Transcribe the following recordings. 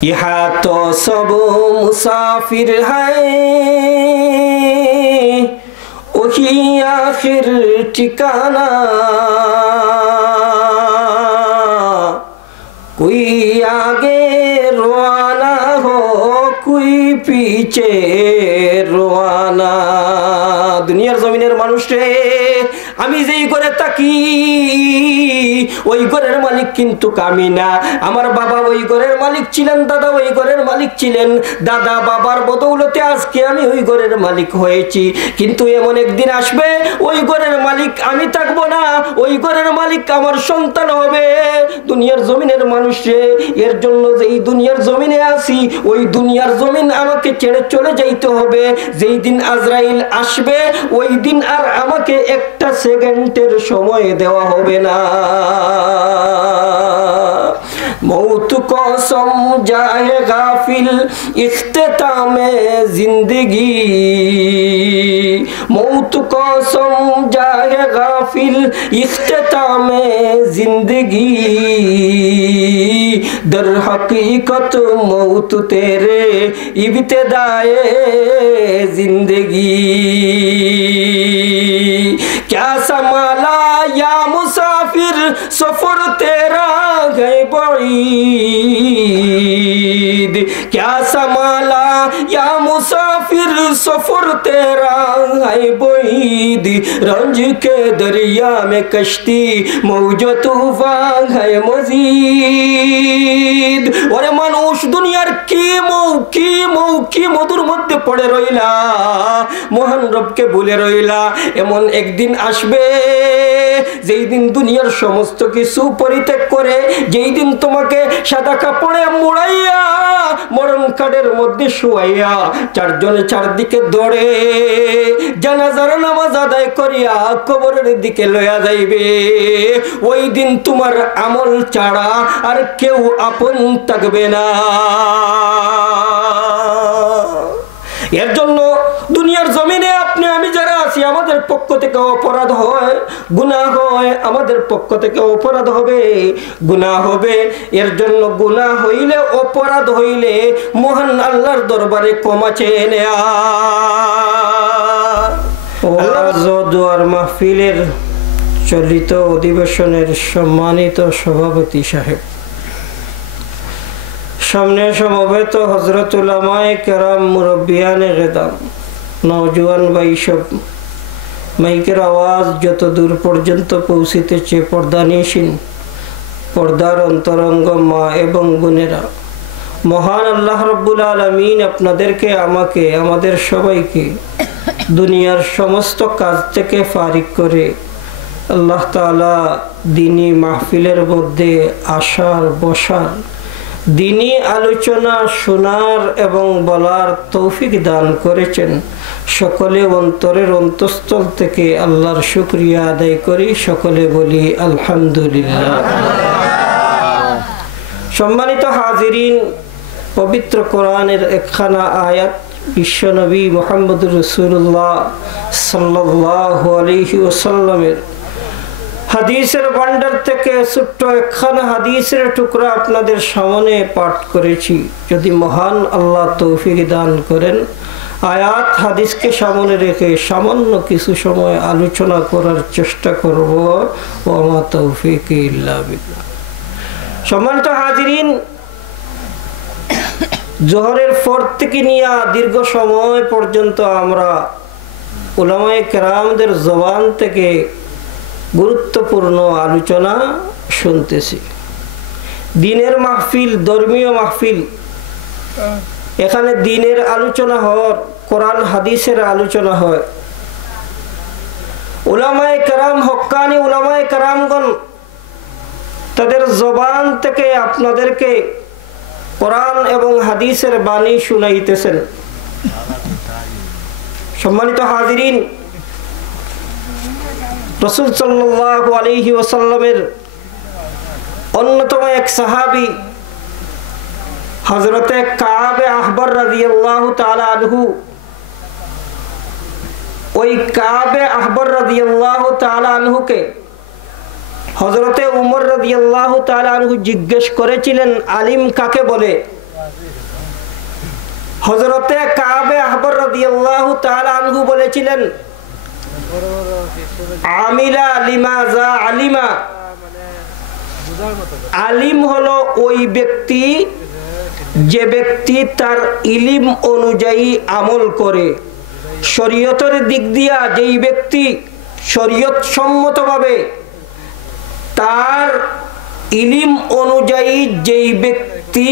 यहाँ तो सब मुसाफिर है, वही आखिर ठिकाना। कोई आगे रवाना हो, कोई पीछे रवाना। दुनियार जमीনের মানুষ রে, আমি যেই ঘরে থাকি ওই ঘরের মালিক কিন্তু আমি না। আমার বাবা ওই ঘরের মালিক ছিলেন, দাদা ওই ঘরের মালিক ছিলেন, দাদা বাবার বদৌলতে আজকে আমি ওই ঘরের মালিক হয়েছি। কিন্তু এমন একদিন আসবে ওই ঘরের মালিক আমি থাকবো না, ওই ঘরের মালিক আমার সন্তান হবে। দুনিয়ার জমিনের মানুষ রে, এর জন্য যে এই দুনিয়ার জমিনে আছি ওই দুনিয়ার জমিন আমাকে ছেড়ে চলে যাইতে হবে। যেই দিন আজরাইল আসবে ওই দিন আর আমাকে একটা সেকেন্ডের সময় দেওয়া হবে না। मौत को समझाए गाफिल इख्तितामे जिंदगी, मौत को समझाए गाफिल इख्तितामे जिंदगी। दर हकीकत मौत तेरे इब्तिदाए जिंदगी। क्या संभाला या मुसाफिर सफर तेरा है बईद। क्या संभाला या मुसाफिर सफर तेरा है बईद। रंज के दरिया में कश्ती मौज तूफान है मजीद। ওরে মানুষ দুনিয়ার কি মধুর মধ্যে পড়ে রইলা, মহান রবকে ভুলে রইলা। এমন একদিন আসবে যেই দিন দুনিয়ার সমস্ত কিছু পরিত্যাগ করে, যেই দিন তোমাকে সাদা কাপড়ে মুড়াইয়া মরণ কাঠের মধ্যে শুয়াইয়া চারজনে চারদিকে দৌড়ে জানাজার নামাজ আদায় করিয়া কবরের দিকে লইয়া যাইবে। ওই দিন তোমার আমল ছাড়া আর কেউ আপন থাকবে না। এর জন্য দুনিয়ার জমিনে আপনি আমি যারা আছি আমাদের পক্ষ থেকে অপরাধ হয়, গুনাহ হয়, আমাদের পক্ষ থেকে অপরাধ হবে, গুনাহ হবে। এর জন্য গুনাহ হইলে অপরাধ হইলে মহান আল্লাহর দরবারে ক্ষমা চেয়ে নেয়া। ওয়াজ ও দোয়ার মাহফিলের চলিত অধিবেশনের সম্মানিত সভাপতি সাহেব, সামনে সমবেত হযরত উলামায়ে কেরাম, মুরব্বিয়ানে গেদাম, নওজোয়ান ভাই সব, মাইকের আওয়াজ যত দূর পর্যন্ত পৌঁছিতেছে, পর্দানিশীন, পর্দার অন্তরঙ্গ মা এবং বোনেরা, মহান আল্লাহ রাব্বুল আলামিন আপনাদেরকে, আমাকে, আমাদের সবাইকে দুনিয়ার সমস্ত কাজ থেকে ফারিগ করে আল্লাহ তাআলা দ্বীনি মাহফিলের মধ্যে আসার, বসার, দ্বীনি আলোচনা শোনার এবং বলার তৌফিক দান করেছেন। সকলে অন্তরের অন্তঃস্থল থেকে আল্লাহর শুকরিয়া আদায় করি, সকলে বলি আলহামদুলিল্লাহ। সম্মানিত হাজিরিন, পবিত্র কোরআনের একখানা আয়াত বিশ্বনবী মুহাম্মদুর রাসূলুল্লাহ সাল্লাল্লাহু আলাইহি ওয়াসাল্লামের হাদিসের ভান্ডার থেকে ছোট্ট একখানা হাদিসের টুকরা আপনাদের সামনে পাঠ করেছি। যদি মহান আল্লাহ তৌফিক দান করেন, আয়াত হাদিসকে সামনে রেখে সামান্য কিছু সময় আলোচনা করার চেষ্টা করব। ওয়া মা তৌফিক ইল্লা বিল্লাহ। সম্মানিত হাজিরিন, জোহরের পর থেকে নিয়ে দীর্ঘ সময় পর্যন্ত আমরা উলামায়ে কেরামদের জবান থেকে গুরুত্বপূর্ণ আলোচনা শুনতেছি। দ্বীনের মাহফিল, ধর্মীয় মাহফিল, এখানে দ্বীনের আলোচনা হয়, কোরআন হাদিসের আলোচনা হয়। উলামায়ে কেরাম, হক্কানি উলামায়ে কেরামগণ তাদের জবান থেকে আপনাদেরকে কোরআন এবং হাদিসের বাণী শুনাইতেছেন। সম্মানিত হাজিরিন, রাসূল সাল্লাল্লাহু আলাইহি ওয়াসাল্লামের অন্যতম এক সাহাবী হযরতে কাব আহবার রাদিয়াল্লাহু তাআলা আনহু, ওই কাব আহবার রাদিয়াল্লাহু তাআলা আনহুকে হযরতে উমর রাদিয়াল্লাহু তাআলা আনহু জিজ্ঞেস করেছিলেন, আলিম কাকে বলে? হযরতে কাবে আহবার রাদিয়াল্লাহু তাআলা আনহু বলেছিলেন, আমিলা লিমাজা আলিমা, আলিম হলো ওই ব্যক্তি যে ব্যক্তি তার ইলম অনুযায়ী আমল করে। শরীয়তের দিক দিয়া যেই ব্যক্তি শরীয়ত সম্মতভাবে তার ইলম অনুযায়ী যেই ব্যক্তি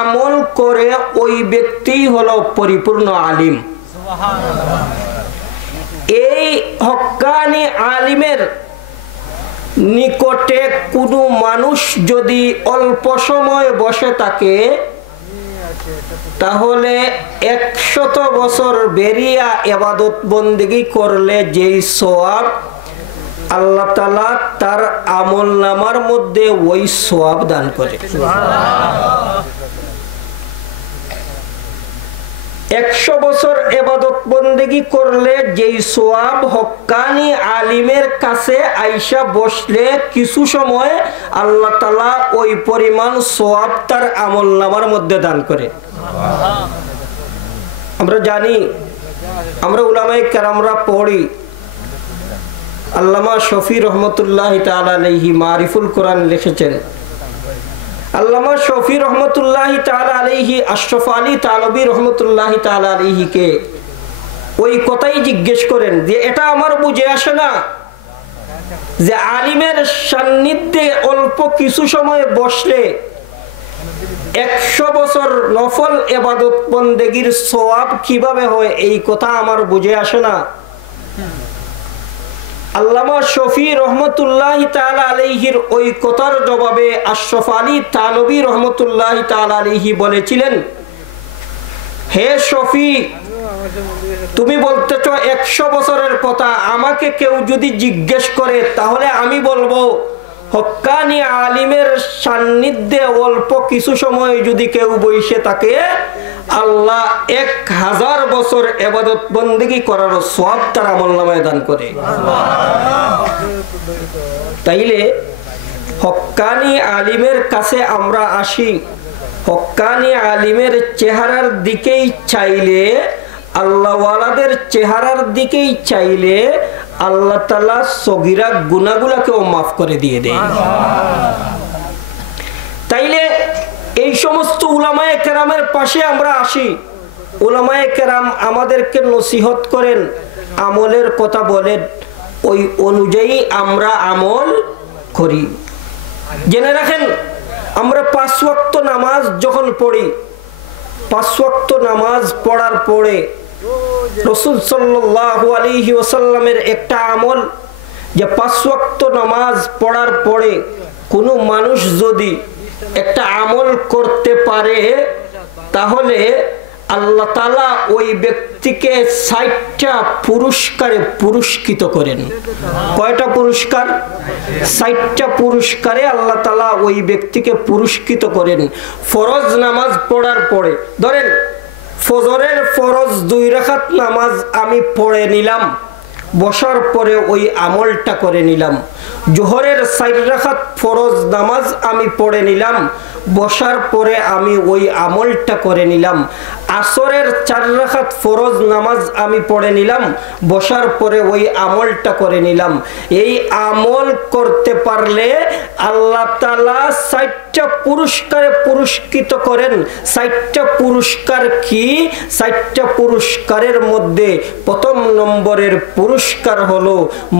আমল করে ওই ব্যক্তি হলো পরিপূর্ণ আলিম। এই হক্কানি আলিমের নিকটে কোনো মানুষ যদি অল্প সময় বসে থাকে তাহলে 100 বছর বেরিয়া ইবাদত বন্দেগী করলে যেই সওয়াব আল্লাহ তাআলা তার আমলনামার মধ্যে ওই সওয়াব দান করে। 100 বছর ইবাদত বন্দেগী করলে যেই সওয়াব হক্কানি আলিমের কাছে আইসা বসলে কিছু সময় আল্লাহ তাআলা ওই পরিমাণ সওয়াব তার আমলনামার মধ্যে দান করে। আমরা জানি, আমরা উলামায়ে কেরামরা পড়ি, আল্লামা শফি রহমতুল্লাহ তাআলা আলাইহি মারিফুল কোরআন লিখেছেন। আল্লামা শফি রহমতুল্লাহ তাআলা আলাইহি আশরাফ আলী তালবী রহমতুল্লাহ তাআলা আলাইহি কে ওই কথাই জিজ্ঞেস করেন যে এটা আমার বুঝে আসে না যে আলিমের সান্নিধ্যে অল্প কিছু সময় বসলে 100 বছর নফল ইবাদত বন্দেগীর সওয়াব কিভাবে হয়, এই কথা আমার বুঝে আসে না। আল্লামা শফি রহমতুল্লাহ তাআলা আলাইহির ওই কথার জবাবে আশরাফ আলী তানবী রহমতুল্লাহ তাআলা আলাইহি বলেছিলেন, হে শফি, তুমি বলতেছো 100 বছরের কথা, আমাকে কেউ যদি জিজ্ঞেস করে তাহলে আমি বলবো হক্কানি আলিমের সান্নিধ্যে অল্প কিছু সময় যদি কেউ বসে থাকে আল্লাহ 1000 বছর ইবাদত বন্দেগী করার সওয়াব তার আমলনামায় দান করে। তাইলে হক্কানি আলিমের কাছে আমরা আসি, হক্কানি আলিমের চেহারার দিকেই চাইলে, আল্লাহওয়ালাদের চেহারার দিকেই চাইলে আল্লাহ তাআলা সগীরা গুনাহগুলোকেও মাফ করে দিয়ে দেয়। তাইলে এই সমস্ত উলামায়ে কেরামের পাশে আমরা আসি। উলামায়ে কেরাম আমাদেরকে নসিহত করেন, আমলের কথা বলেন, ওই অনুযায়ী আমরা আমল করি। জেনে রাখেন, আমরা 5 ওয়াক্ত নামাজ যখন পড়ি, 5 ওয়াক্ত নামাজ পড়ার পরে রাসূল সাল্লাল্লাহু আলাইহি ওয়াসাল্লামের একটা আমল যে 5 ওয়াক্ত নামাজ পড়ার পরে কোনো মানুষ যদি একটা আমল করতে পারে তাহলে আল্লাহ তাআলা ওই ব্যক্তিকে 60টা পুরস্কারে পুরস্কৃত করেন। কয়টা পুরস্কার? 60টা পুরস্কারে আল্লাহ তাআলা ওই ব্যক্তিকে পুরস্কৃত করেন। ফরজ নামাজ পড়ার পরে, ধরেন ফজরের ফরজ 2 রাকাত নামাজ আমি পড়ে নিলাম, বসার পরে ওই আমলটা করে নিলাম। জোহরের 4 রাকাত ফরজ নামাজ আমি পড়ে নিলাম, বসার পরে আমি ওই আমলটা করে নিলাম। আসরের 4 রাকাত ফরজ নামাজ আমি পড়ে নিলাম, বসার পরে ওই আমলটা করে নিলাম। এই আমল করতে পারলে আল্লাহ তাআলা 60টা পুরস্কারে পুরস্কৃত করেন। 60টা পুরস্কার কি? 60টা পুরস্কারের মধ্যে প্রথম নম্বরের পুরস্কার হলো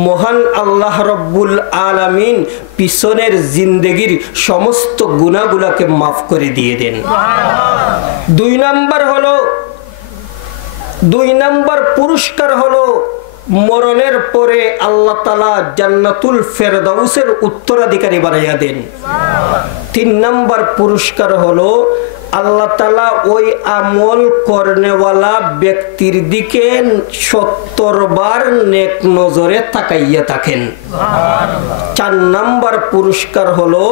মহান আল্লাহ রব্বুল আলামিন পিছনের জিন্দেগির সমস্ত গুনাহগুলোকে মাফ করে দিয়ে দেন। 2 নম্বর পুরস্কার হলো মরণের পরে আল্লাহ তাআলা জান্নাতুল ফেরদাউসের উত্তরাধিকারী বানাইয়া দেন। 3 নম্বর পুরস্কার হলো আল্লাহ তাআলা ওই আমল করনেওয়ালা ব্যক্তির দিকে 70 বার নেক নজরে তাকাইয়া থাকেন। 4 নম্বর পুরস্কার হলো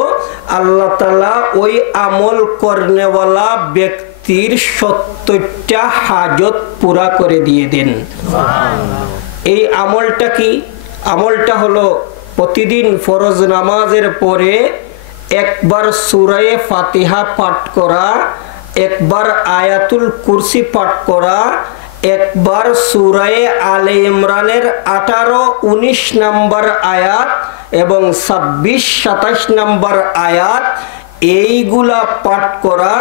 আল্লাহ তাআলা ওই আমল করনেওয়ালা ব্যক্তির 70টা হাজত পুরা করে দিয়ে দেন। এই আমলটা কি? আমলটা হলো প্রতিদিন ফরজ নামাজের পরে একবার সূরা ফাতিহা পাঠ করা, একবার আয়াতুল কুরসি পাঠ করা, একবার সূরা আলে ইমরানের 18, 19 নম্বর আয়াত এবং 26, 27 নম্বর আয়াত এইগুলা পাঠ করা।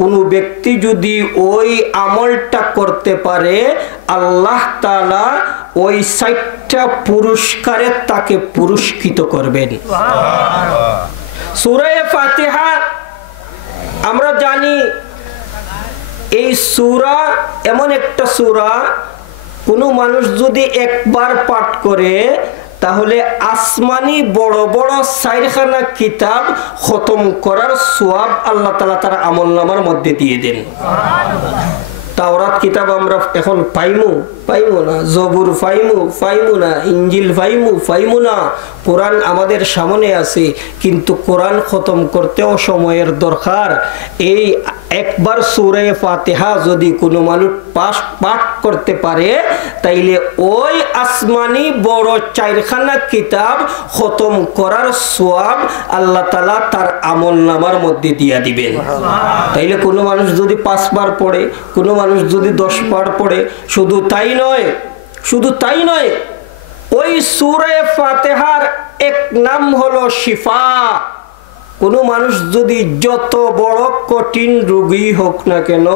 কোনো ব্যক্তি যদি ওই আমলটা করতে পারে, আল্লাহ তাআলা ওই 60টা পুরস্কারে তাকে পুরস্কৃত করবেন। সূরা ফাতিহা আমরা জানি, এই সূরা এমন একটা সূরা, কোনো মানুষ যদি একবার পাঠ করে তাহলে আসমানি বড় বড় 4খানা কিতাব খতম করার সওয়াব আল্লাহ তাআলা তার আমলনামার মধ্যে দিয়ে দেন। তাওরাত কিতাব আমরা এখন পাইমু না, জবুর পাইমু না, ইঞ্জিল পাইমু না। কোরআন আমাদের সামনে আছে, কিন্তু কোরআন খতম করতেও সময়ের দরকার। এই একবার সূরা ফাতিহা যদি কোনো মানুষ পাঠ করতে পারে, তাইলে ওই আসমানি বড় 4খানা কিতাব খতম করার সওয়াব আল্লাহ তাআলা তার আমলনামার মধ্যে দিয়া দিবেন। তাইলে কোনো মানুষ যদি 5 বার পড়ে, কোনো মানুষ যদি 10 বার পড়ে, শুধু তাই নয়, ওই সূরা ফাতিহার এক নাম হলো শিফা। কোনো মানুষ যদি যত বড় কঠিন রোগী হোক না কেন,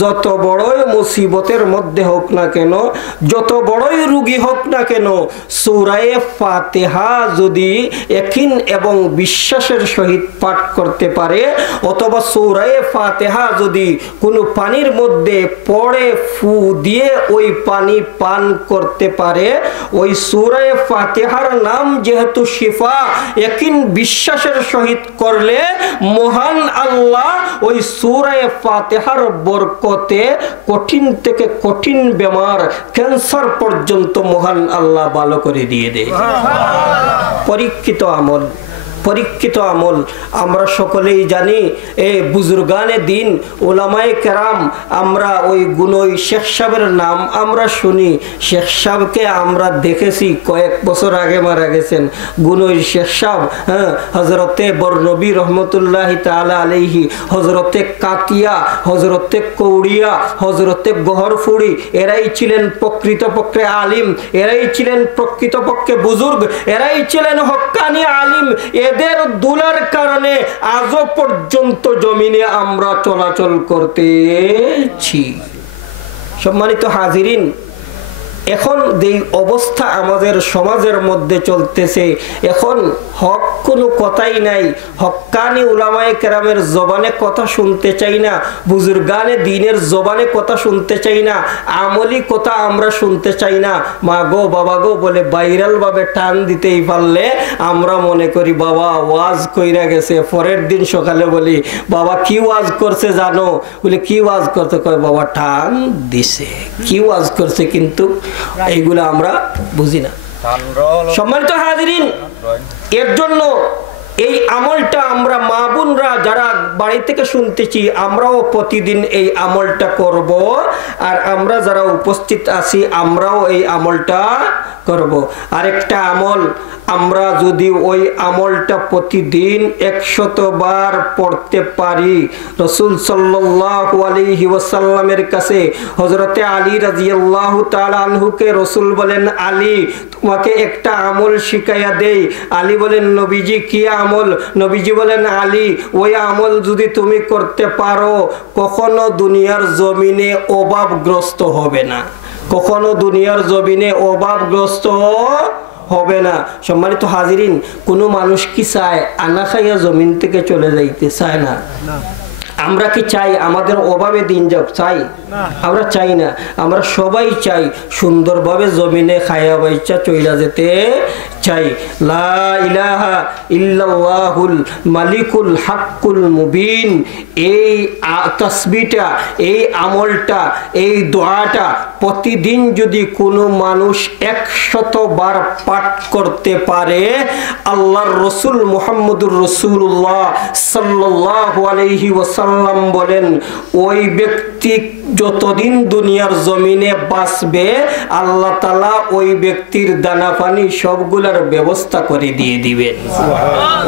যত বড়ই মুসিবতের মধ্যে হোক না কেন, যত বড়ই রোগী হোক না কেন, সূরা ফাতিহা যদি ইয়াকিন এবং বিশ্বাসের সহিত পাঠ করতে পারে, অথবা সূরা ফাতিহা যদি কোনো পানির মধ্যে পড়ে ফু দিয়ে ওই পানি পান করতে পারে, ওই সূরা ফাতিহার নাম যেহেতু শিফা, ইয়াকিন বিশ্বাসের সহিত করলে মহান আল্লাহ ওই সূরা ফাতিহার বরকতে কঠিন থেকে কঠিন বেমার, ক্যান্সার পর্যন্ত মহান আল্লাহ ভালো করে দিয়ে দেয়। পরীক্ষিত আমল আমরা সকলেই জানি। এই বুজুর্গানে দিন, ওলামায়ে কেরাম, আমরা ওই গুণই শেখ সাহেবের নাম আমরা শুনি। শেখ সাহেবকে আমরা দেখেছি, কয়েক বছর আগে মারা গেছেন গুণই শেখ সাহেব। হজরতে বরনবী রহমতুল্লাহ তাআলা আলাইহি, হজরতে কাতিয়া, হজরতে কৌড়িয়া, হজরতে গহরফুড়ি, এরাই ছিলেন প্রকৃতপক্ষে আলিম, এরাই ছিলেন প্রকৃতপক্ষে বুজুর্গ, এরাই ছিলেন হক্কানি আলিম। এদের দুলার কারণে আজও পর্যন্ত জমিনে আমরা চলাচল করতেছি। সম্মানিত হাজিরিন, এখন যে অবস্থা আমাদের সমাজের মধ্যে চলতেছে, এখন হক কোনো কথাই নাই। হক্কানি উলামায়ে কেরামের জবানে কথা শুনতে চাই না, বুজুর্গানে দ্বীনের জবানে কথা শুনতে চাই না, আমলি কথা আমরা শুনতে চাই না। মা গো বাবা গো বলে ভাইরাল ভাবে টান দিতেই পারলে আমরা মনে করি বাবা ওয়াজ কইরা গেছে। পরের দিন সকালে বলি বাবা কি ওয়াজ করছে জানো? বলে কি ওয়াজ করতে? কয় বাবা টান দিছে। কি ওয়াজ করছে কিন্তু এইগুলা আমরা বুঝি না। সম্মানিত হাজিরিন, এর জন্য এই আমলটা আমরা মা বোনরা যারা বাড়ি থেকে শুনতেছি, আমরাও প্রতিদিন এই আমলটা করব। আর আমরা যারা উপস্থিত আছি আমরাও এই আমলটা করব। আরেকটা আমল, আমরা যদি ওই আমলটা প্রতিদিন 100 বার পড়তে পারি, রাসূল সাল্লাল্লাহু আলাইহি ওয়াসাল্লামের কাছে হযরতে আলী রাদিয়াল্লাহু তাআলা আনহুকে রাসূল বলেন, আলী তোমাকে একটা আমল শিখাইয়া দেই। আলী বলেন, নবীজি কি আমল? নবীজি বলেন, আলী ওই আমল যদি তুমি করতে পারো কখনো দুনিয়ার জমিনে অভাবগ্রস্ত হবে না, কখনো দুনিয়ার জমিনে অভাবগ্রস্ত হবে না। সম্মানিত হাজিরিন, কোনো মানুষ কি চায় আনা খাইয়া জমিন থেকে চলে যাইতে? চায় না। আমরা কি চাই আমাদের অভাবে দিন যাক? চাই? আমরা চাই না। আমরা সবাই চাই সুন্দরভাবে জমিনে খায়া বাইচা চইলা যেতে চাই। লা ইলাহা ইল্লাল্লাহুল মালিকুল হাক্কুল মুবিন, এই তাসবিহটা, এই আমলটা, এই দোয়াটা প্রতিদিন যদি কোনো মানুষ 100 বার পাঠ করতে পারে, আল্লাহর রাসূল মুহাম্মদুর রাসূলুল্লাহ সাল্লাল্লাহু আলাইহি ওয়াসাল্লাম বলেন, ওই ব্যক্তি যতদিন দুনিয়ার জমিনে বাঁচবে আল্লাহ তাআলা ওই ব্যক্তির দানা পানি সবগুলা আমলগুলার ব্যবস্থা করে দিয়ে দিবেন।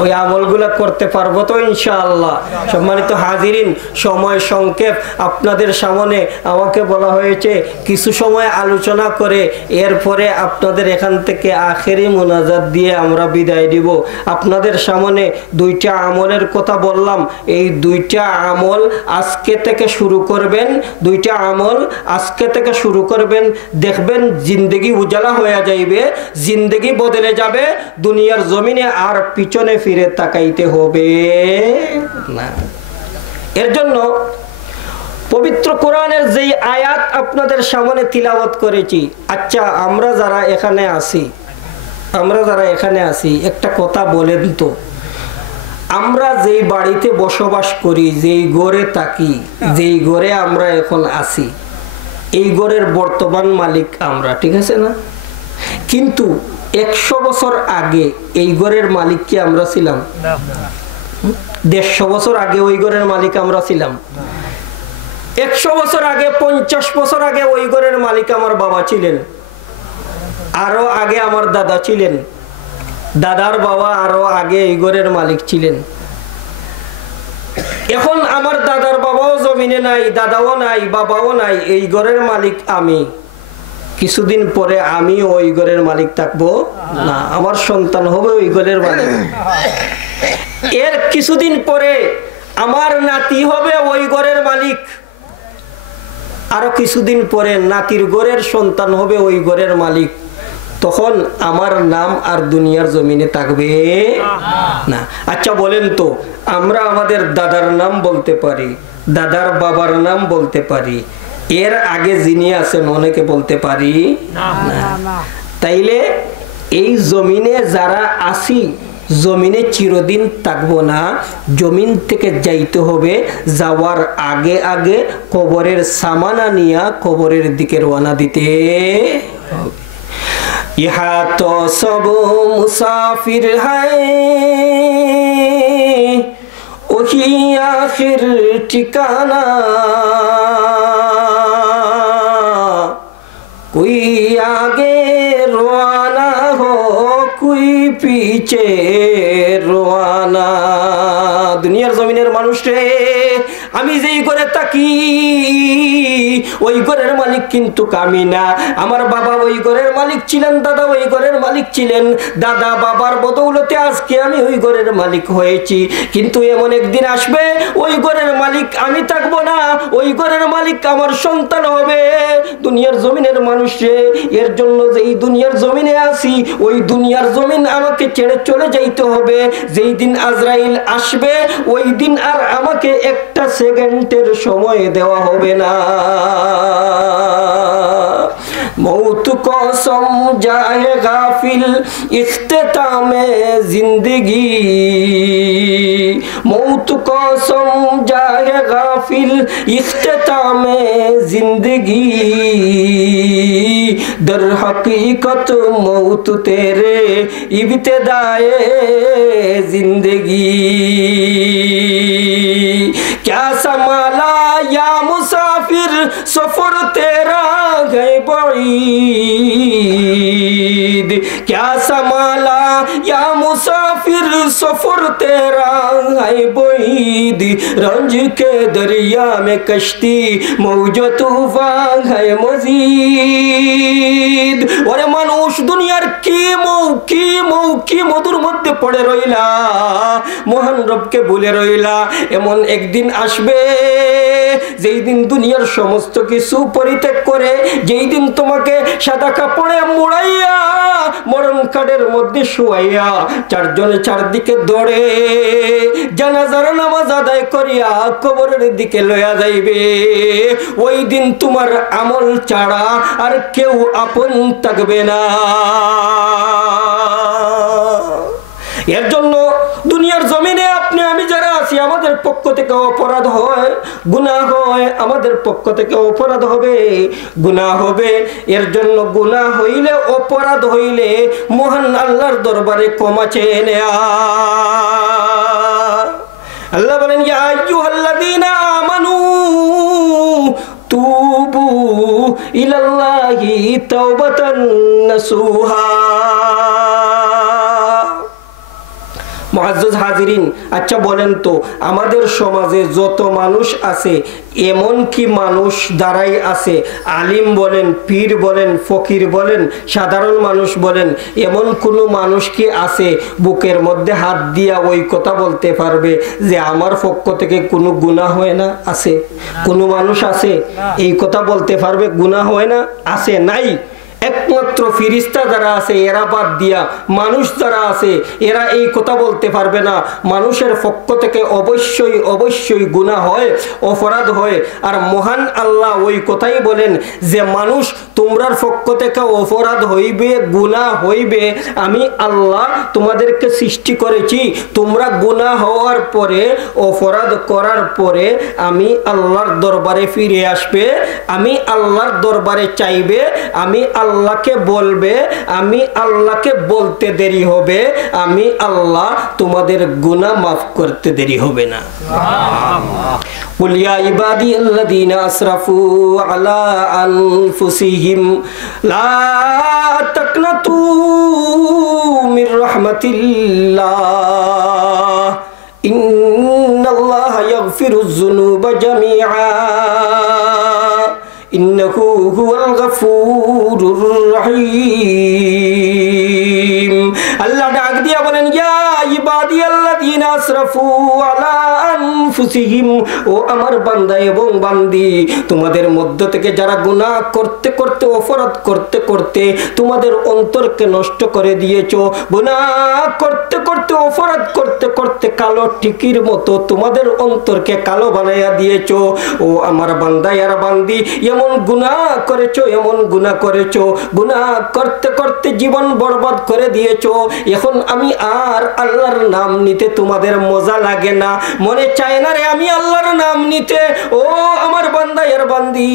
ওই আমলগুলা করতে পারবো তো ইনশাআল্লাহ? সম্মানিত হাজিরিন, সময় সংক্ষেপ, আপনাদের সামনে আমাকে বলা হয়েছে কিছু সময় আলোচনা করে এরপরে আপনাদের এখান থেকে আখেরি মুনাজাত দিয়ে আমরা বিদায় দিব। আপনাদের সামনে দুইটা আমলের কথা বললাম, এই দুইটা আমল আজকে থেকে শুরু করবেন, দুইটা আমল আজকে থেকে শুরু করবেন, দেখবেন জিন্দেগি উজালা হয়ে যাইবে, জিন্দেগি বদলে যাবে, দুনিয়ার জমিনে আর পিছনে ফিরে তাকাইতে হবে না। এর জন্য পবিত্র কোরআনের যেই আয়াত আপনাদের সামনে তিলাওয়াত করেছি, আচ্ছা আমরা যারা এখানে আছি একটা কথা বলেন তো, আমরা যেই বাড়িতে বসবাস করি, যেই ঘরে থাকি, যেই ঘরে আমরা এখন আছি, এই ঘরের বর্তমান মালিক আমরা, ঠিক আছে না? কিন্তু 100 বছর আগে এই ঘরের মালিক কি আমরা ছিলাম? 150 বছর আগে ওই ঘরের মালিক আমরা ছিলাম? 100 বছর আগে, 50 বছর আগে ওই ঘরের মালিক আমার বাবা ছিলেন, আরো আগে আমার দাদা ছিলেন, দাদার বাবা আরো আগে এই ঘরের মালিক ছিলেন। এখন আমার দাদার বাবাও জমিনে নাই, দাদাও নাই, বাবাও নাই, এই ঘরের মালিক আমি। কিছুদিন পরে আমি ওই ঘরের মালিক থাকবো না, আমার সন্তান হবে ওই ঘরের মালিক। এর কিছুদিন পরে আমার নাতি হবে ওই ঘরের মালিক, আরো কিছুদিন পরে নাতির ঘরের সন্তান হবে ওই ঘরের মালিক। তখন আমার নাম আর দুনিয়ার জমিনে থাকবে না। আচ্ছা বলেন তো, আমরা আমাদের দাদার নাম বলতে পারি, দাদার বাবার নাম বলতে পারি, এর আগে যিনি আছেন অনেকে বলতে পারি না। তাইলে এই জমিনে যারা আছি, জমিনে চিরদিন থাকবো না, জমিন থেকে যাইতে হবে, যাওয়ার আগে আগে কবরের সামানা নিয়া কবরের দিকে রওনা দিতে হবে। ইহা তো সব মুসাফির হায়, ওহি আখির ঠিকানা, कोई आगे रवाना हो कोई पीछे रवाना। দুনিয়ার জমিনের মানুষ রে, আমি যেই ঘরে থাকি ওই ঘরের মালিক কিন্তু আমি না। আমার বাবা ওই ঘরের মালিক ছিলেন, দাদা ওই ঘরের মালিক ছিলেন, দাদা বাবার বদৌলতে আজকে আমি ওই ঘরের মালিক হয়েছি। কিন্তু এমন একদিন আসবে ওই ঘরের মালিক আমি থাকবো না, ওই ঘরের মালিক আমার সন্তান হবে। দুনিয়ার জমিনের মানুষ রে, এর জন্য যে এই দুনিয়ার জমিনে আছি, ওই দুনিয়ার জমিন আমাকে ছেড়ে চলে যাইতে হবে। যেই দিন আজরাইল আসবে ওই দিন আর আমাকে একটা সেকেন্ডের সময় দেওয়া হবে না। मौत को समझाए गाफिल इख्तितामे जिंदगी, मौत को समझाए गाफिल इख्तितामे जिंदगी, दर हकीकत मौत तेरे इब्तिदाए जिंदगी। क्या संभाला या मुसाफिर सफर तेरा है बईद, क्या संभाला या मुसाफिर सफर तेरा है बईद, रंज के दरिया में कश्ती मौजो तूफान है मजीद। ওরে মানুষ, দুনিয়ার কি মধুর মধ্যে পড়ে রইলা, মহান রবকে ভুলে রইলা। এমন একদিন আসবে যেই দিন দুনিয়ার সমস্ত কিছু পরিত্যাগ করে, যেই দিন তোমাকে সাদা কাপড়ে মুড়াইয়া মরণ কাঠের মধ্যে শুয়াইয়া চারজনে চারদিকে দৌড়ে জানাজার নামাজ আদায় করিয়া কবরের দিকে লইয়া যাইবে। ওই দিন তোমার আমল ছাড়া আর কেউ আপন থাকবে না। এর জন্য দুনিয়ার জমিনে আপনি আমি যারা আছি, আমাদের পক্ষ থেকে অপরাধ হয়, গুনাহ হয়, আমাদের পক্ষ থেকে অপরাধ হবে, গুনাহ হবে। এর জন্য গুনাহ হইলে, অপরাধ হইলে মহান আল্লাহর দরবারে ক্ষমা চেয়ে নেয়া। আল্লাহ বলেন, ইয়া আইয়ুহাল্লাযীনা আমানু তুবু ইলাল্লাহি তাওবাতান নাসুহা। মুআজ্জাজ হাজিরিন, আচ্ছা বলেন তো আমাদের সমাজে যত মানুষ আছে, এমন কি মানুষ দাঁড়াই আছে, আলিম বলেন, পীর বলেন, ফকির বলেন, সাধারণ মানুষ বলেন, এমন কোনো মানুষ কি আছে বুকের মধ্যে হাত দিয়া ওই কথা বলতে পারবে যে আমার পক্ষ থেকে কোনো গুনাহ হয় না? আছে? কোনো মানুষ আছে এই কথা বলতে পারবে গুনাহ হয় না? আছে? নাই। একমাত্র ফিরিস্তা যারা আছে এরা বাদ দিয়া মানুষ যারা আছে এরা এই কথা বলতে পারবে না। মানুষের পক্ষ থেকে অবশ্যই অবশ্যই গুনাহ হয়, অপরাধ হয়। আর মহান আল্লাহ ওই কথাই বলেন যে মানুষ তোমরার পক্ষ থেকে অপরাধ হইবে, গুনাহ হইবে, আমি আল্লাহ তোমাদেরকে সৃষ্টি করেছি। তোমরা গুনাহ হওয়ার পরে, অপরাধ করার পরে আমি আল্লাহর দরবারে ফিরে আসবে, আমি আল্লাহর দরবারে চাইবে, আমি আল্লাহকে বলবে, আমি আল্লাহকে বলতে দেরি হবে, আমি আল্লাহ তোমাদের গুনাহ মাফ করতে দেরি হবে না। কুল ইয়া ইবাদিয়াল্লাযীনা আসরাফু আলা আনফুসিহিম লা তাকনাতু মির রাহমাতিল্লাহ ইন্নাল্লাহা ইয়াগফিরুয যুনুবা জামিআ ইন্নাহু হুয়াল গফুরুর রহিম। আল্লাহ ডাক দিয়া বলেন, ইয়া ইবাদিয়াল্লাযীনা আসরাফু আলা আনফুসিহিম, ও আমার বান্দা এবং বান্দি, তোমাদের মধ্য থেকে যারা গুনাহ করতে করতে, অপরাধ করতে করতে তোমাদের অন্তরকে নষ্ট করে দিয়েছো, গুনাহ করতে করতে, অপরাধ করতে করতে কালো টিকির মতো তোমাদের অন্তরকে কালো বানাইয়া দিয়েছো, ও আমার বান্দা আর বান্দি, এমন গুনাহ করেছো, এমন গুনাহ করেছো, গুনাহ করতে করতে জীবন বরবাদ করে দিয়েছো। এখন আমি আর আল্লাহর নাম নিতে তোমাদের মজা লাগে না, মনে চায় না রে আমি আল্লাহর নাম নিতে। ও আমার বান্দা আর বান্দি,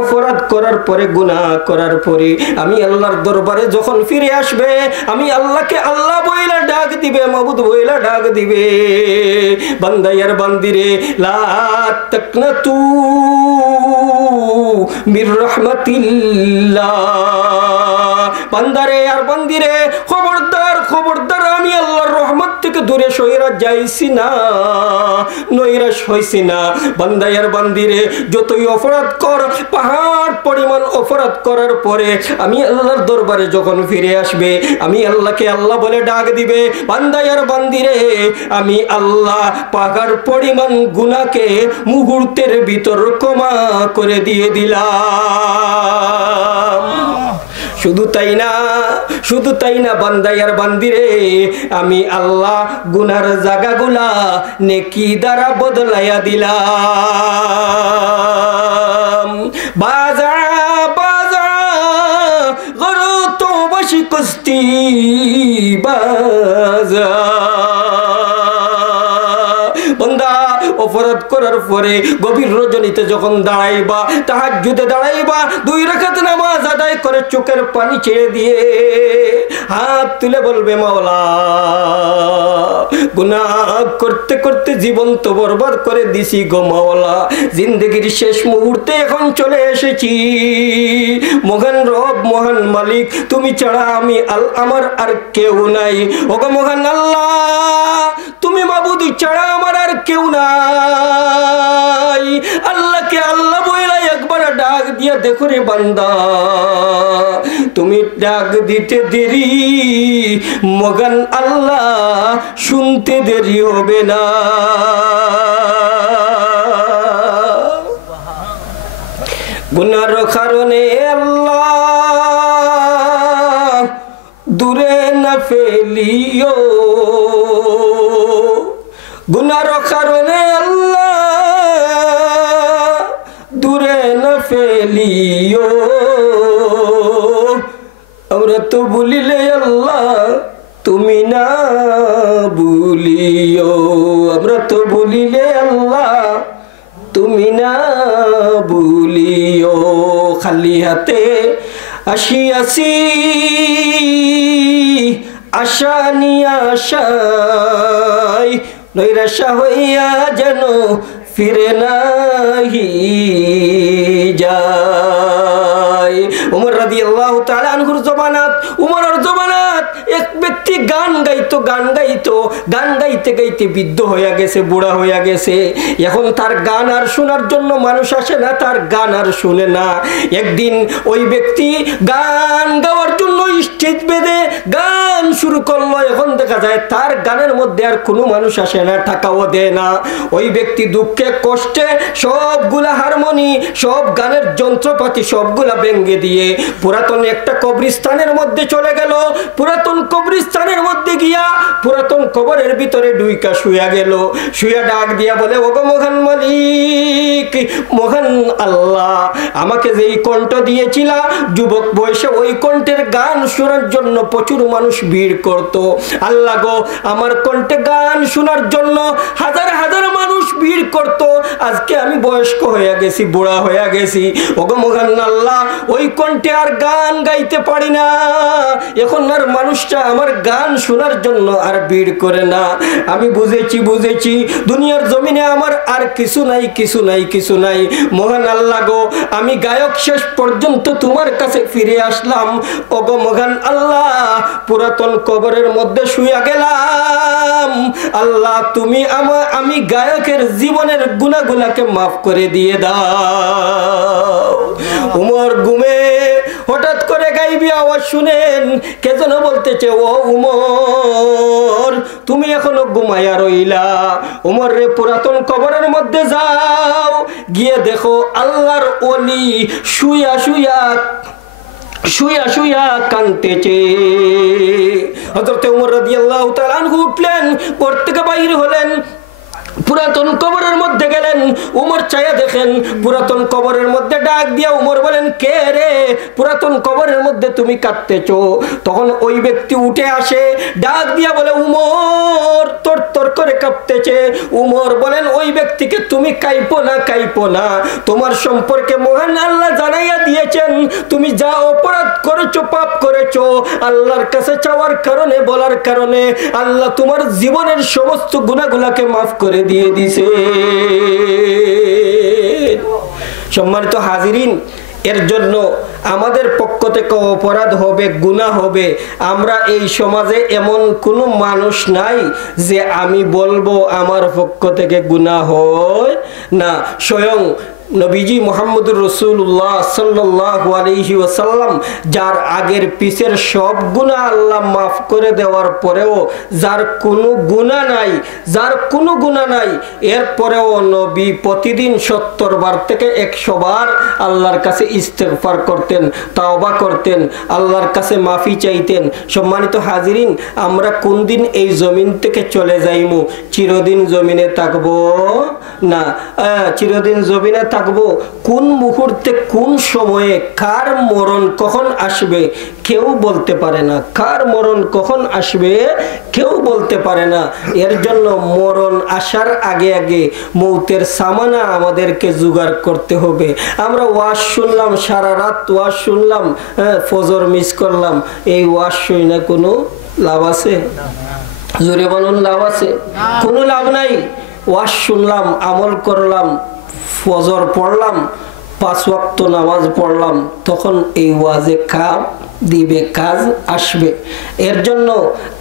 অপরাধ করার পরে, গুনাহ করার পরে আমি আল্লাহর দরবারে যখন ফিরে আসবে, আমি আল্লাহকে আল্লাহ বইলা ডাক দিবে, মাবুদ বইলা ডাক দিবে। বান্দা আর বান্দি রে, লা তাকনাতু মির রাহমাতিল্লাহ, বান্দারে আর বান্দিরে খবরদার খবরদার, আমি আল্লাহর রহমত থেকে দূরে সইরা যাইছি না, নৈরাশ হইছি না। বান্দা আর বান্দিরে যতই অপরাধ কর, পাহাড় পরিমাণ অপরাধ করার পরে আমি আল্লাহর দরবারে যখন ফিরে আসবে, আমি আল্লাহকে আল্লাহ বলে ডাক দিবে। বান্দা আর বান্দিরে, আমি আল্লাহ পাহাড় পরিমাণ গুনাহকে মুহূর্তের ভিতর ক্ষমা করে দিয়ে দিলাম। শুধু তাই না, শুধু তাই না বান্দা আর বান্দিরে, আমি আল্লাহ গুনার জায়গাগুলা নেকি দ্বারা বদলাইয়া দিলাম। বাজা বাজা গরু তো বসি কুস্তি বাজা। বান্দা অপরাধ করার পরে গভীর রজনীতে যখন দাঁড়াইবা, তাহাজ্জুদে দাঁড়াইবা, 2 রাকাত নামাজ আদায় করে চোখের পানি ছেড়ে দিয়ে হাত তুলে বলবে, মাওলা গুনাহ করতে করতে জীবন তো বরবাদ করে দিছি গো মাওলা, জিন্দেগির শেষ মুহূর্তে এখন চলে এসেছি। মহান রব, মহান মালিক, তুমি ছাড়া আমি আমার আর কেউ নাই। ওগো মহান আল্লাহ, তুমি মাবুদ ছাড়া আমার আর কেউ নাই। আল্লাহকে আল্লাহ বইলা একবার ডাক দিয়া দেখো রে বান্দা, তুমি ডাক দিতে দেরি, মহান আল্লাহ শুনতে দেরি হবে না। গুনার কারণে আল্লাহ দূরে না ফেলিও, গুনার কারণে আল্লাহ দূরে না ফেলিও। আমরা তো বলিলে আল্লাহ তুমি না ভুলিও, আমরা তো বলিলে আল্লাহ তুমি না ভুলিও। খালি হাতে আসিয়াছি আশা নিয়া আশায়, নৈরাশা হইয়া যেন ফিরে নাহি যায়। উমর রাদিয়াল্লাহু তাআলা আনহুর জমানাত, উমরের জমানাত এক ব্যক্তি গান গাইতো, গান গাইতে গাইতে বৃদ্ধ হয়ে গেছে, বুড়া হয়ে গেছে। এখন তার গান আর শোনার জন্য মানুষ আসে না, তার গান আর শুনে না। একদিন ওই ব্যক্তি গান গাওয়ার জন্য স্টেজ বেঁধে গান শুরু করলো। এখন দেখা যায় তার গানের মধ্যে আর কোনো মানুষ আসে না, টাকাও দেয় না। ওই ব্যক্তি দুঃখে কষ্টে সবগুলা হারমোনি, সব গানের যন্ত্রপাতি সবগুলা ভেঙে দিয়ে পুরাতন একটা কবরস্থানের মধ্যে চলে গেল। পুরাতন কবরস্থানের মধ্যে গিয়া পুরাতন কবরের ভিতরে ডুইকা শুয়া গেল। শুয়া ডাক দিয়া বলে, ওগো মহান মালিক, মহান আল্লাহ, আমাকে যেই কণ্ঠ দিয়েছিলা যুবক বয়সে, ওই কণ্ঠের গান শোনার জন্য প্রচুর মানুষ ভিড় করত। আল্লাহ গো, আমার কণ্ঠে গান শোনার জন্য হাজার হাজার মানুষ ভিড় করত। আজকে আমি বয়স্ক হয়ে গেছি, বুড়া হয়ে গেছি, ওগো মহান আল্লাহ, ওই কণ্ঠে আর গান গাইতে পারি না। এখন আর মানুষটা আমার গান শোনার জন্য আর ভিড় করে না। আমি বুঝেছি দুনিয়ার জমিনে আমার আর কিছু নাই। মহান আল্লাহ গো, আমি গায়ক শেষ পর্যন্ত তোমার কাছে ফিরে আসলাম। ওগো মহান আল্লাহ, পুরাতন কবরের মধ্যে শুয়ে গেলাম। আল্লাহ, তুমি আমি গায়কের জীবনের গুনাহগুলোকে মাফ করে দিয়ে দাও। উমর ঘুমে হঠাৎ করে গাইবি আওয়াজ শুনেন, কে যেন বলতেছে, ও উমর, তুমি এখনো ঘুমাইয়া রইলা। উমর রে, পুরাতন কবরের মধ্যে যাও, গিয়ে দেখো আল্লাহর ওলি শুয়া কাঁদতেছে। হযরত উমর রাদিয়াল্লাহু তাআলা আনহু উঠলেন, ঘর থেকে বাইরে হলেন, পুরাতন কবরের মধ্যে গেলেন। উমর চাইয়া দেখেন পুরাতন কবরের মধ্যে, ডাক দিয়া উমর বলেন, কে রে, পুরাতন কবরের মধ্যে তুমি কাঁদতেছো? তখন ওই ব্যক্তি উঠে আসে, ডাক দিয়া বলে, উমর তর করে কাঁপতেছে। উমর বলেন, ওই ব্যক্তিকে তুমি কাঁপো না, তোমার সম্পর্কে মহান আল্লাহ জানাইয়া দিয়েছেন, তুমি যা অপরাধ করেছো, পাপ করেছো, আল্লাহর কাছে চাওয়ার কারণে, বলার কারণে আল্লাহ তোমার জীবনের সমস্ত গুনাহগুলোকে মাফ করে দিয়ে দিছে। সম্মানিত হাজিরিন, এর জন্য আমাদের পক্ষ থেকে অপরাধ হবে, গুনাহ হবে। আমরা এই সমাজে এমন কোনো মানুষ নাই যে আমি বলবো আমার পক্ষ থেকে গুনাহ হয় না। স্বয়ং নবীজি মুহাম্মদুর রাসূলুল্লাহ সাল্লাল্লাহু আলাইহি ওয়াসাল্লাম, যার আগের পিছের সব গুনাহ আল্লাহ মাফ করে দেওয়ার পরেও যার কোনো গুনাহ নাই, এরপরেও নবী প্রতিদিন 70 বার থেকে 100 বার আল্লাহর কাছে ইস্তেগফার করতেন, তাওবা করতেন, আল্লাহর কাছে মাফি চাইতেন। সম্মানিত হাজিরিন, আমরা কোন দিন এই জমিন থেকে চলে যাইমু? চিরদিন জমিনে থাকবো না। চিরদিন জমিনে থাকবো, কোন মুহূর্তে, কোন সময়ে কার মরণ কখন আসবে কেউ বলতে পারে না। কার মরণ কখন আসবে কেউ বলতে পারে না। এর জন্য মরণ আসার আগে মৌতের সামানা আমাদেরকে জোগাড় করতে হবে। আমরা ওয়াজ শুনলাম, সারা রাত ওয়াজ শুনলাম, ফজর মিস করলাম, এই ওয়াজ শুনে কোনো লাভ আছে? জোরে বলুন, লাভ আছে? কোনো লাভ নাই। ওয়াজ শুনলাম, আমল করলাম, ফজর পড়লাম, 5 ওয়াক্ত নামাজ পড়লাম, তখন এই ওয়াজে কাজ দিবে, কাজ আসবে। এর জন্য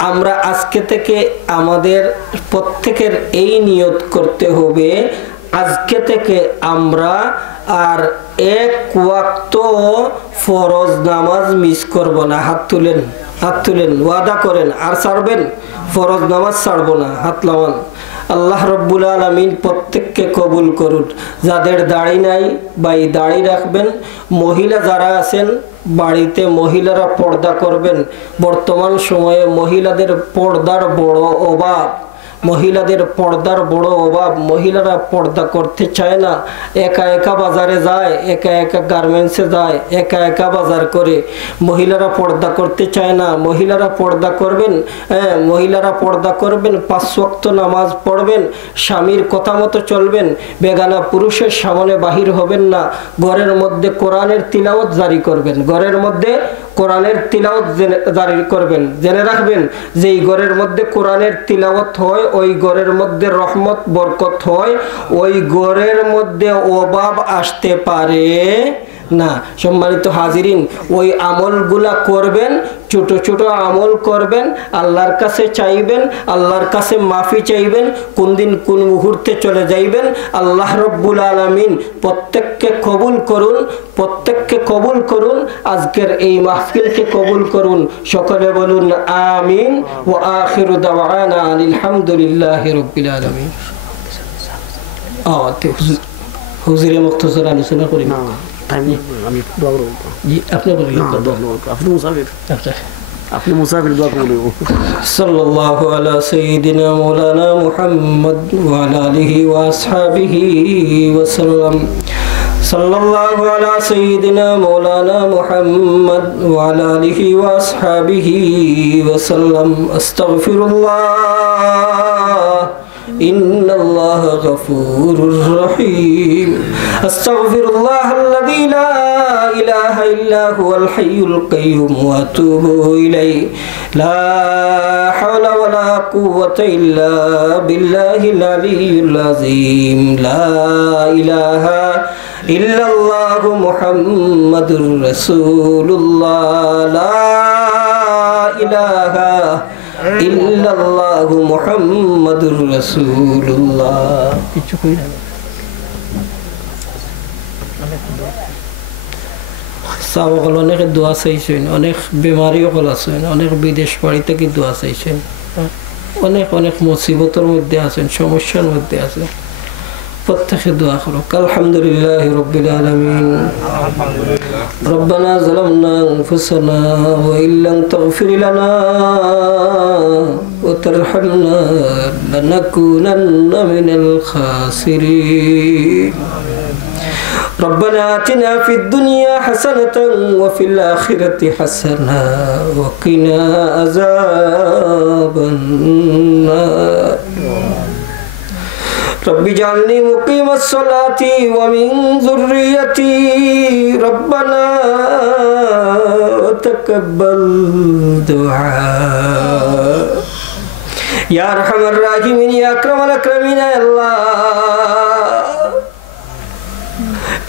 আমরা আজকে থেকে আমাদের প্রত্যেকের এই নিয়ত করতে হবে, আজকে থেকে আমরা আর 1 ওয়াক্ত ফরজ নামাজ মিস করব না। হাত তুলেন, ওয়াদা করেন। আর ছাড়বেন? ফরজ নামাজ ছাড়বো না। হাত লাগান। আল্লাহ রব্বুল আলামিন প্রত্যেককে কবুল করুন। যাদের দাড়ি নাই ভাই দাড়ি রাখবেন। মহিলা যারা আছেন বাড়িতে মহিলারা পর্দা করবেন। বর্তমান সময়ে মহিলাদের পর্দার বড় অভাব। মহিলারা পর্দা করতে চায় না। একা বাজারে যায়, একা গার্মেন্টসে যায়, একা বাজার করে। মহিলারা পর্দা করতে চায় না। মহিলারা পর্দা করবেন। মহিলারা পর্দা করবেন, 5 ওয়াক্ত নামাজ পড়বেন, স্বামীর কথা মতো চলবেন, বেগানা পুরুষের সামনে বাহির হবেন না। ঘরের মধ্যে কোরআনের তিলাওয়াত জারি করবেন। ঘরের মধ্যে কোরআনের তিলাওয়াত জারি করবেন। জেনে রাখবেন, যেই ঘরের মধ্যে কোরআনের তিলাওয়াত হয় ওই ঘরের মধ্যে রহমত বরকত হয়, ওই ঘরের মধ্যে অভাব আসতে পারে না। সম্মানিত হাজিরিন, ওই আমলগুলা করবেন, ছোট ছোট আমল করবেন, আল্লাহর কাছে চাইবেন, আল্লাহর কাছে মাফি চাইবেন, কোন দিন কোন মুহূর্তে চলে যাইবেন। আল্লাহ রব্বুল আলামিন প্রত্যেককে কবুল করুন, প্রত্যেককে কবুল করুন, আজকের এই মাহফিলকে কবুল করুন। সকলে বলুন আমিন। ওয়া আখিরু দাওয়ানা আলহামদুলিল্লাহি রাব্বিল আলামিন। হুজুরে মুখতাসার আলোচনা করি না, আমি দোয়া করব। জি আপনি বলুন। আপনি মুসাফির, আপনি মুসাফির, দোয়া করব। সাল্লাল্লাহু আলা সাইয়্যিদিনা মাওলানা মুহাম্মদ ওয়া আলা আলিহি ওয়া আসহাবিহি ওয়া সাল্লাম। সাল্লাল্লাহু আলা সাইয়্যিদিনা মাওলানা মুহাম্মদ ওয়া আলা আলিহি ওয়া আসহাবিহি ওয়া সাল্লাম। আস্তাগফিরুল্লাহ ইন্নাল্লাহা গফুরুর রহিম। আস্তাগফিরুল্লাহ আল্লাযী লা ইলাহা ইল্লা হুয়াল হাইয়ুল কাইয়্যুম ওয়া আতুবু ইলাইহি। লা হাওলা ওয়া লা কুওয়াতা ইল্লা বিল্লাহিল আলিয়্যিল আযীম। লা ইলাহা ইল্লাল্লাহু মুহাম্মাদুর রাসূলুল্লাহ। লা ইলাহা ইল্লাল্লাহু মুহাম্মাদুর রাসূলুল্লাহ। কিছু কই না সাহাবাগণ অনেক দোয়া চাইছেন, অনেক বেমারিও হল আছেন, অনেক বিদেশ বাড়ি থেকে দোয়া চাইছেন, অনেক অনেক মুসিবতের মধ্যে আছেন, সমস্যার মধ্যে আছেন। প্রত্যেকে দোয়া করো। আলহামদুলিল্লাহি রাব্বিল আলামিন। রব্বানা যালামনা আনফুসানা ওয়া ইল্লাম তাগফির লানা ওয়া তারহামনা লানাকুনান্না মিনাল খাসিরিন। ربنا آتنا في الدنيا حسنة وفي الآخرة حسنة وقنا عذاب النار. رب اجعلني مقيم الصلاة ومن ذريتي ربنا وتقبل دعاء يا أرحم الراحمين يا أكرم الأكرمين يا الله.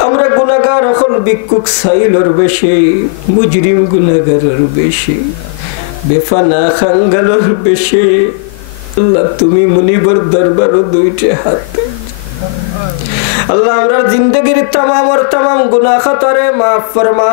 আমরা গুনাহগার হল ভিক্ষুক সাইলর বেশি, মুজরিম গুনাহগারের বেশি, বেফানা খাঙ্গালের বেশি। আল্লাহ তুমি মুনিবর দরবারও দুইটা হাত। আল্লাহ আমরা জিন্দগির তামাম গুনাহ খাতারে মাফ ফরমা।